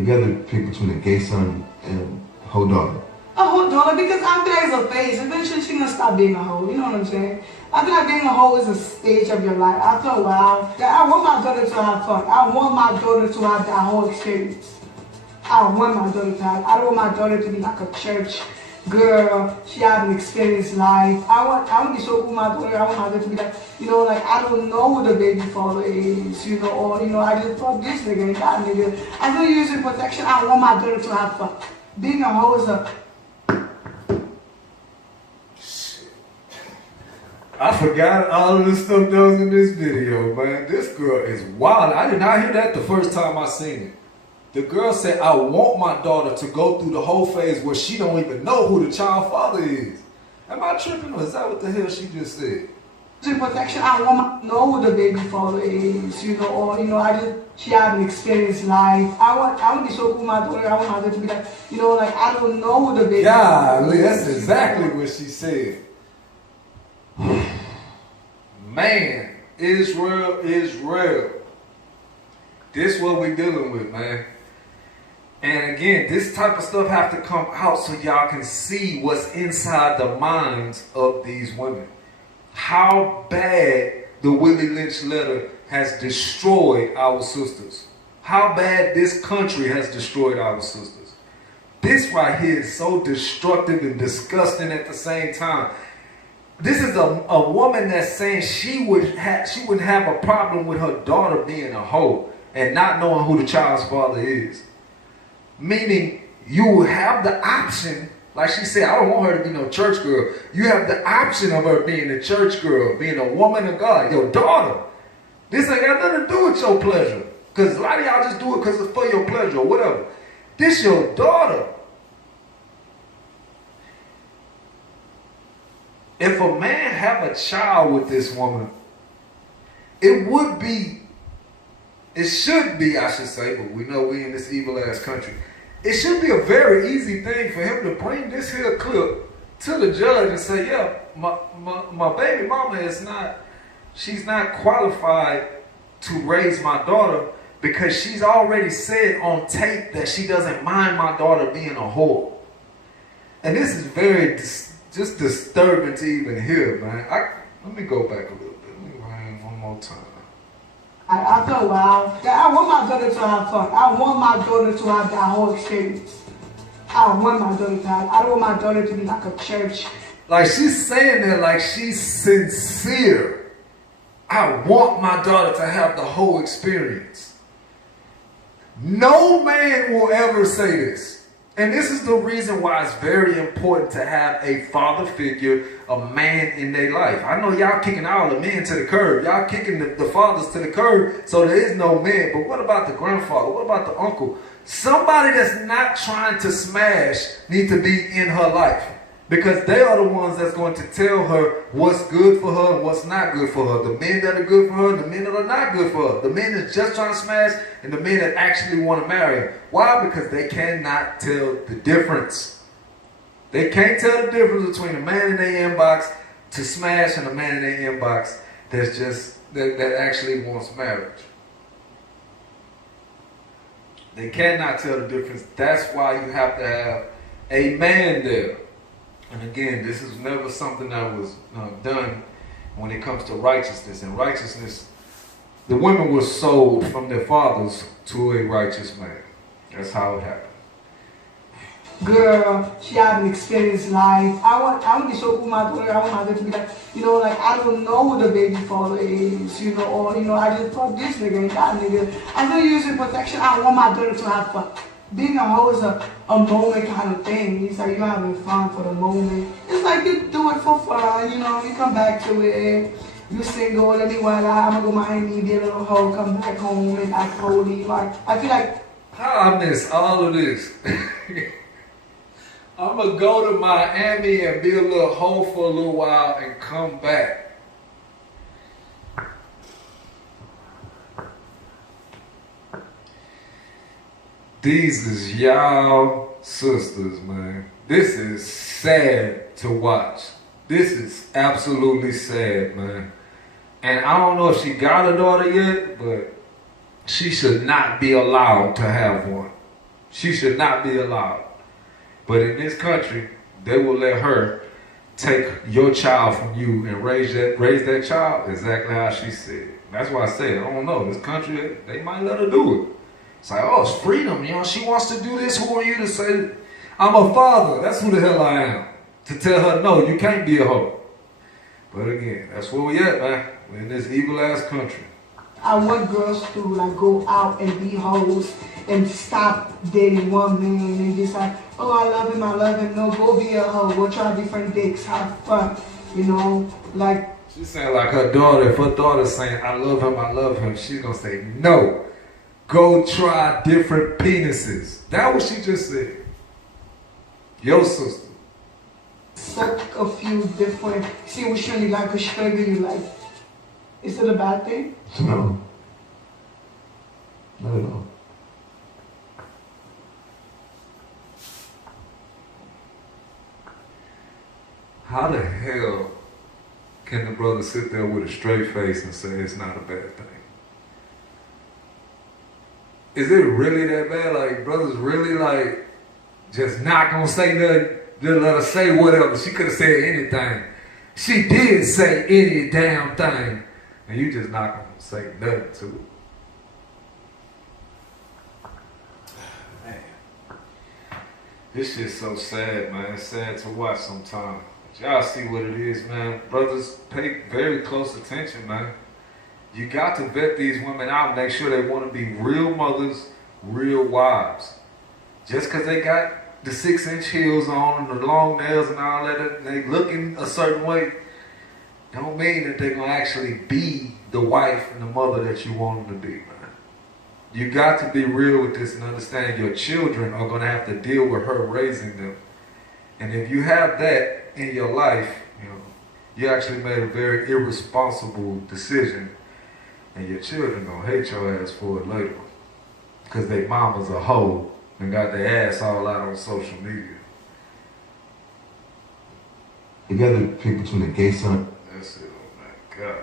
If you have to pick between a gay son and a whole daughter. A whole daughter, because after there's a phase, eventually she's gonna stop being a hoe. You know what I'm saying? I feel like being a hoe is a stage of your life. After a while, I want my daughter to have fun. I want my daughter to have that whole experience. I want my daughter to have. I don't want my daughter to be like a church girl. She hasn't experienced life. I want to be so cool with my daughter. I want my daughter to be like, like I don't know who the baby father is, or I just fuck this nigga and that nigga. I don't use it protection. I want my daughter to have fun. Being a hoe is a. I forgot all of the stuff that was in this video, man. This girl is wild. I did not hear that the first time I seen it. The girl said, I want my daughter to go through the whole phase where she don't even know who the child father is. Am I tripping or is that what the hell she just said? Protection, I want to know who the baby father is, or she hasn't experienced life. I want to be so cool with my daughter. I want my daughter to be like, like I don't know who the baby father is. That's exactly what she said. Man, Israel. This what we dealing with, man. And again, this type of stuff have to come out so y'all can see what's inside the minds of these women. How bad the Willie Lynch letter has destroyed our sisters. How bad this country has destroyed our sisters. This right here is so destructive and disgusting at the same time. This is a woman that's saying she wouldn't have a problem with her daughter being a hoe and not knowing who the child's father is. Meaning, you have the option, like she said, I don't want her to be no church girl. You have the option of her being a church girl, being a woman of God, your daughter. This ain't got nothing to do with your pleasure. Because a lot of y'all just do it because it's for your pleasure or whatever. This your daughter. If a man have a child with this woman, it should be, I should say, but we know we in this evil ass country. It should be a very easy thing for him to bring this here clip to the judge and say, yeah, my baby mama she's not qualified to raise my daughter because she's already said on tape that she doesn't mind my daughter being a whore. And this is very just disturbing to even hear, man. Let me go back a little bit. Let me read one more time. After a while, I want my daughter to have fun. I want my daughter to have that whole experience. I want my daughter to have. I don't want my daughter to be like a church. Like she's saying that like she's sincere. I want my daughter to have the whole experience. No man will ever say this. And this is the reason why it's very important to have a father figure, a man in their life. I know y'all kicking all the men to the curb. Y'all kicking the fathers to the curb, so there is no man. But what about the grandfather? What about the uncle? Somebody that's not trying to smash needs to be in her life. Because they are the ones that's going to tell her what's good for her and what's not good for her. The men that are good for her, the men that are not good for her. The men that's just trying to smash and the men that actually want to marry her. Why? Because they cannot tell the difference. They can't tell the difference between a man in their inbox to smash and a man in their inbox that's that actually wants marriage. They cannot tell the difference. That's why you have to have a man there. And again, this is never something that was done when it comes to righteousness. And righteousness, the women were sold from their fathers to a righteous man. That's how it happened. Girl, she hasn't experienced life. I want to be so cool with my daughter. I want my daughter to be like, like I don't know who the baby father is, or I just fuck this nigga and that nigga. I don't use it protection. I want my daughter to have fun. Being a hoe is a moment kind of thing. It's like you're having fun for the moment. It's like you do it for fun, you come back to it. You single, let me while I'm gonna go Miami, be a little hoe, come back home and act holy. Like I feel like how I miss all of this. I'm gonna go to Miami and be a little hoe for a little while and come back. These is y'all sisters, man. This is sad to watch. This is absolutely sad, man. And I don't know if she got a daughter yet, but she should not be allowed to have one. She should not be allowed. But in this country, they will let her take your child from you and raise that child exactly how she said. That's why I said, I don't know, this country, they might let her do it. It's like, oh, it's freedom, she wants to do this. Who are you to say, I'm a father? That's who the hell I am. To tell her, no, you can't be a hoe. But again, that's where we at, man. We're in this evil-ass country. I want girls to like go out and be hoes and stop dating one man and just like, oh, I love him. No, go be a hoe. Go try different dicks. Have fun. Like. She's saying like her daughter, if her daughter's saying, I love him, she's going to say, no, go try different penises. That's what she just said. Your sister. Suck a few different, see which one you like, which flavor you like. Is it a bad thing? No. Not at all. How the hell can the brother sit there with a straight face and say it's not a bad thing? Is it really that bad? Like, brothers really like just not gonna say nothing? Just let her say whatever. She could have said anything. She did say any damn thing. And you just not gonna say nothing to it. Man. This shit's so sad, man. It's sad to watch sometimes. But y'all see what it is, man. Brothers, pay very close attention, man. You got to vet these women out and make sure they want to be real mothers, real wives. Just because they got the 6-inch heels on and the long nails and all that, and they looking a certain way, don't mean that they're going to actually be the wife and the mother that you want them to be, man. You got to be real with this and understand your children are going to have to deal with her raising them. And if you have that in your life, you actually made a very irresponsible decision, and your children going to hate your ass for it later. Because they mama's a hoe and got their ass all out on social media. You gotta pick between the gay son. That's it, oh my God.